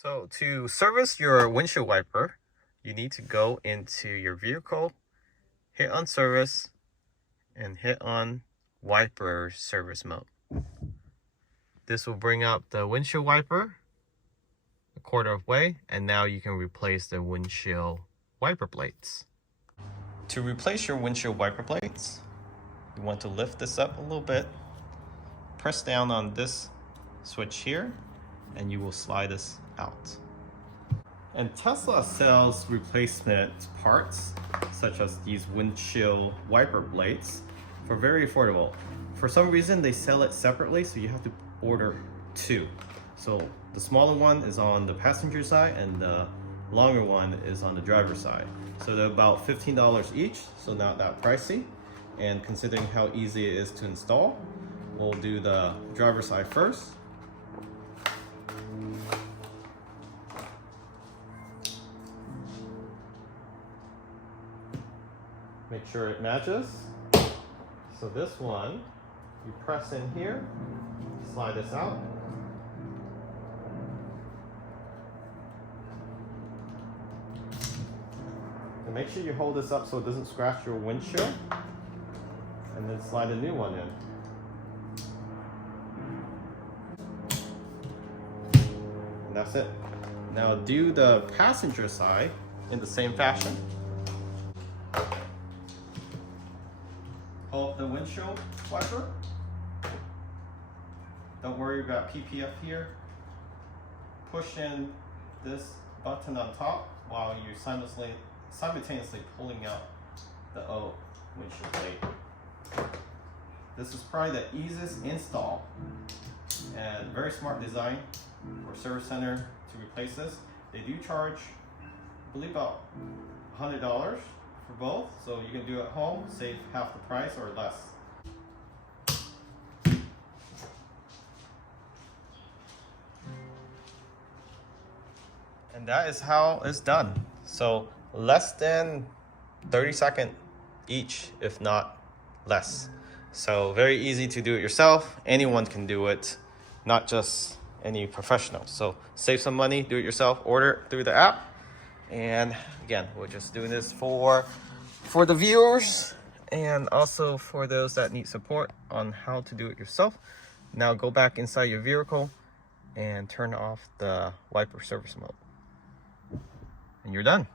So to service your windshield wiper, you need to go into your vehicle, hit on service, and hit on wiper service mode. This will bring up the windshield wiper a quarter of way, and now you can replace the windshield wiper plates. To replace your windshield wiper plates, you want to lift this up a little bit, press down on this switch here, and you will slide this out. And Tesla sells replacement parts, such as these windshield wiper blades, for very affordable. For some reason, they sell it separately, so you have to order two. So the smaller one is on the passenger side, and the longer one is on the driver's side. So they're about $15 each, so not that pricey. And considering how easy it is to install, we'll do the driver's side first. Make sure it matches. So this one, you press in here, slide this out. And make sure you hold this up so it doesn't scratch your windshield. And then slide a new one in. And that's it. Now do the passenger side in the same fashion. Hold the windshield wiper. Don't worry about PPF here. Push in this button on top while you're simultaneously pulling out the O windshield blade. This is probably the easiest install and very smart design for service center to replace this. They do charge, I believe, about $100 for both, so you can do it at home, save half the price or less. And that is how it's done. So less than 30 seconds each, if not less. So very easy to do it yourself. Anyone can do it, not just any professional. So save some money, do it yourself, order it through the app. And again, we're just doing this for the viewers and also for those that need support on how to do it yourself. Now go back inside your vehicle and turn off the wiper service mode. And you're done.